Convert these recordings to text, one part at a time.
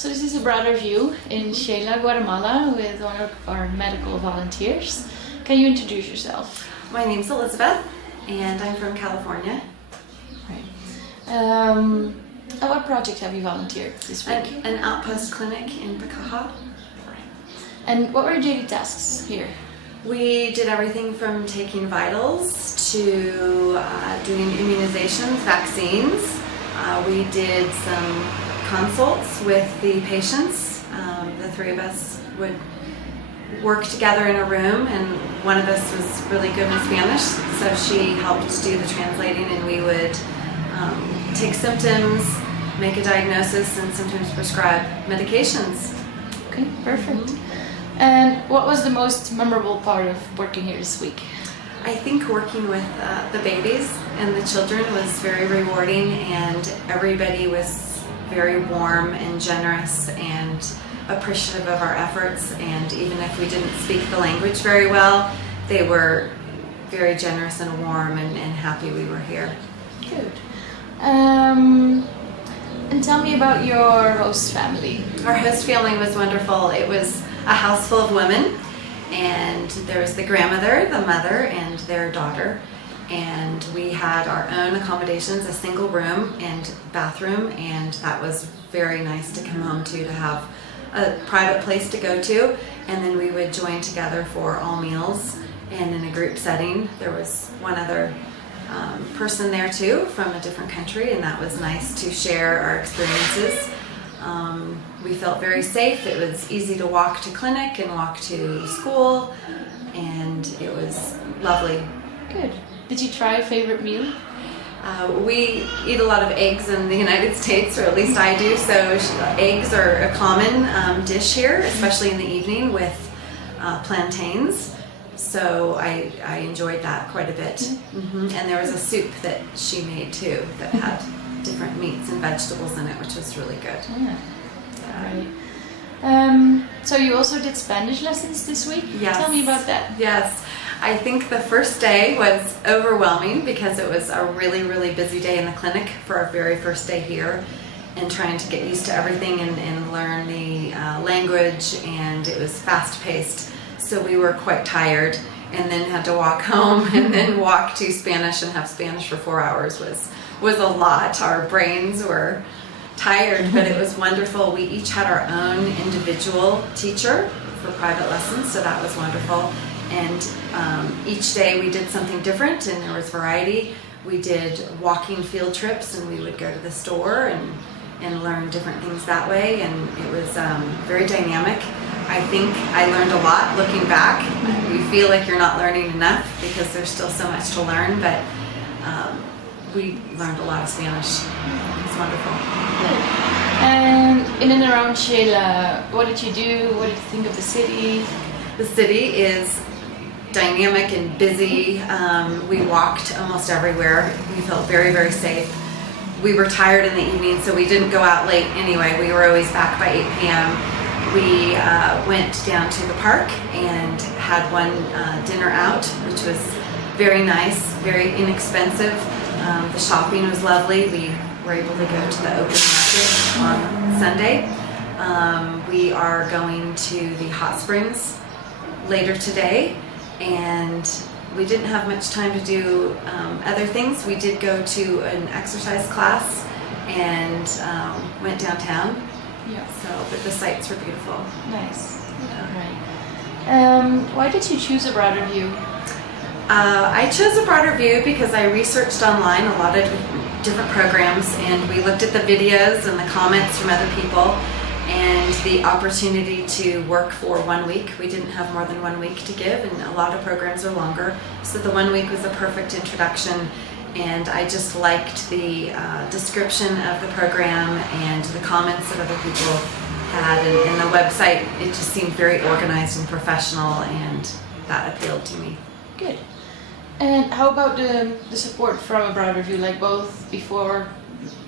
So this is a broader view in Jada, Guatemala, with one of our medical volunteers. Can you introduce yourself? My name's Elizabeth, and I'm from California. Right. At what project have you volunteered this week? An outpost clinic in Bacaha. And what were your daily tasks here? We did everything from taking vitals to doing immunizations, vaccines. We did some consults with the patients. The three of us would work together in a room, and one of us was really good in Spanish, so she helped do the translating, and we would take symptoms, make a diagnosis, and sometimes prescribe medications. Okay, perfect. And what was the most memorable part of working here this week? I think working with the babies and the children was very rewarding, and everybody was very warm and generous and appreciative of our efforts, and even if we didn't speak the language very well, they were very generous and warm and happy we were here. Good. And tell me about your host family. Our host family was wonderful. It was a house full of women, and there was the grandmother, the mother, and their daughter, and we had our own accommodations, a single room and bathroom, and that was very nice to come home to have a private place to go to. And then we would join together for all meals, and in a group setting. There was one other person there too from a different country, and that was nice to share our experiences. We felt very safe. It was easy to walk to clinic and walk to school, and it was lovely. Good. Did you try a favorite meal? We eat a lot of eggs in the United States, or at least I do, so eggs are a common dish here, especially in the evening with plantains. So I enjoyed that quite a bit. Mm-hmm. And there was a soup that she made too that had different meats and vegetables in it, which was really good. Yeah. Right. So you also did Spanish lessons this week? Yes. Tell me about that. Yes. I think the first day was overwhelming because it was a really, really busy day in the clinic for our very first day here, and trying to get used to everything and learn the language, and it was fast-paced. So we were quite tired, and then had to walk home and then walk to Spanish and have Spanish for 4 hours was a lot. Our brains were tired, but it was wonderful. We each had our own individual teacher for private lessons, so that was wonderful. And each day we did something different, and there was variety. We did walking field trips, and we would go to the store and learn different things that way, and it was very dynamic. I think I learned a lot looking back. You feel like you're not learning enough because there's still so much to learn, but we learned a lot of Spanish. It's wonderful. Good. And in and around Sheila, what did you do? What did you think of the city? The city is dynamic and busy. We walked almost everywhere. We felt very, very safe. We were tired in the evening, so we didn't go out late anyway. We were always back by 8 p.m. We went down to the park and had one dinner out, which was very nice, very inexpensive. The shopping was lovely. We were able to go to the open market on Sunday. We are going to the hot springs later today, and we didn't have much time to do other things. We did go to an exercise class and went downtown. Yeah. But the sights were beautiful. Nice. Yeah. Right. Why did you choose a broader view? I chose a broader view because I researched online a lot of different programs, and we looked at the videos and the comments from other people, and the opportunity to work for 1 week. We didn't have more than 1 week to give, and a lot of programs are longer, so the 1 week was a perfect introduction. And I just liked the description of the program and the comments that other people had, and the website. It just seemed very organized and professional, and that appealed to me. Good. And how about the support from a broader view, like both before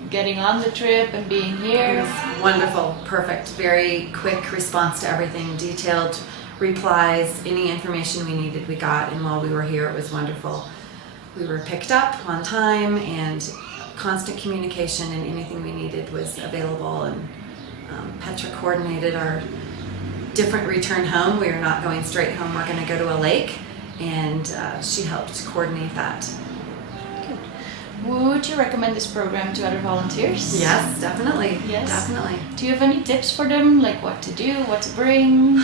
getting on the trip and being here? It was wonderful, perfect, very quick response to everything, detailed replies, any information we needed we got, and while we were here it was wonderful. We were picked up on time, and constant communication, and anything we needed was available, and Petra coordinated our different return home. We are not going straight home. We're going to go to a lake, and she helped coordinate that. Good. Would you recommend this program to other volunteers? Yes, definitely. Yes. Definitely. Do you have any tips for them, like what to do, what to bring?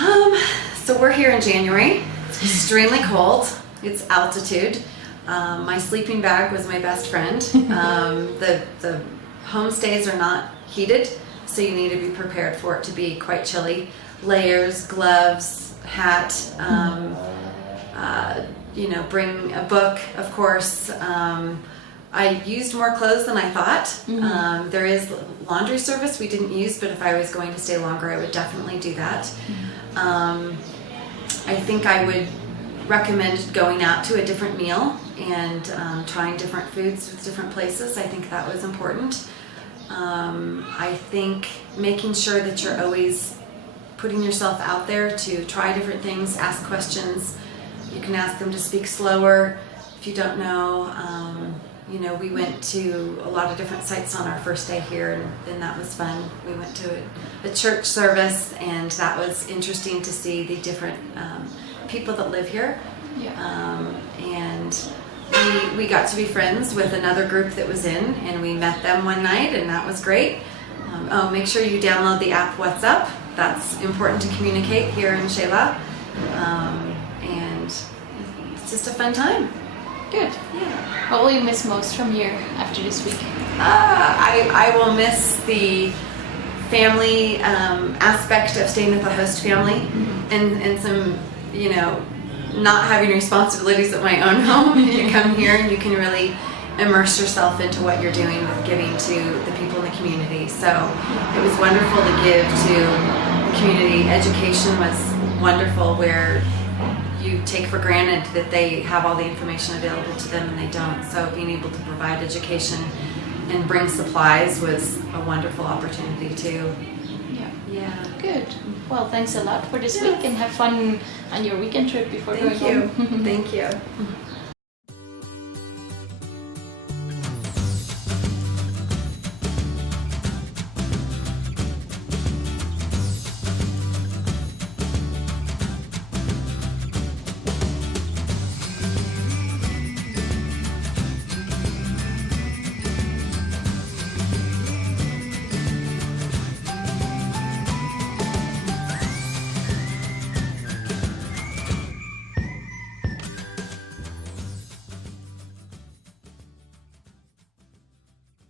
So we're here in January. It's extremely cold. It's altitude. My sleeping bag was my best friend. The homestays are not heated, so you need to be prepared for it to be quite chilly. Layers, gloves, hat, bring a book, of course. I used more clothes than I thought. Mm-hmm. There is laundry service we didn't use, but if I was going to stay longer, I would definitely do that. Mm-hmm. I think I would recommend going out to a different meal and trying different foods with different places. I think that was important. I think making sure that you're always putting yourself out there to try different things, ask questions. You can ask them to speak slower if you don't know. We went to a lot of different sites on our first day here, and that was fun. We went to a church service, and that was interesting to see the different people that live here. Yeah. And we got to be friends with another group that was in, and we met them one night, and that was great. Make sure you download the app What's Up. That's important to communicate here in Shela. And it's just a fun time. Good. Yeah. What will you miss most from here after this week? I will miss the family aspect of staying with the host family, and some, not having responsibilities at my own home. You come here and you can really immerse yourself into what you're doing with giving to the people in the community. So it was wonderful to give to the community. Education was wonderful, where you take for granted that they have all the information available to them and they don't. So being able to provide education and bring supplies was a wonderful opportunity too. Yeah. Good. Well, thanks a lot for this week, and have fun on your weekend trip before Thank going you. home. Thank you.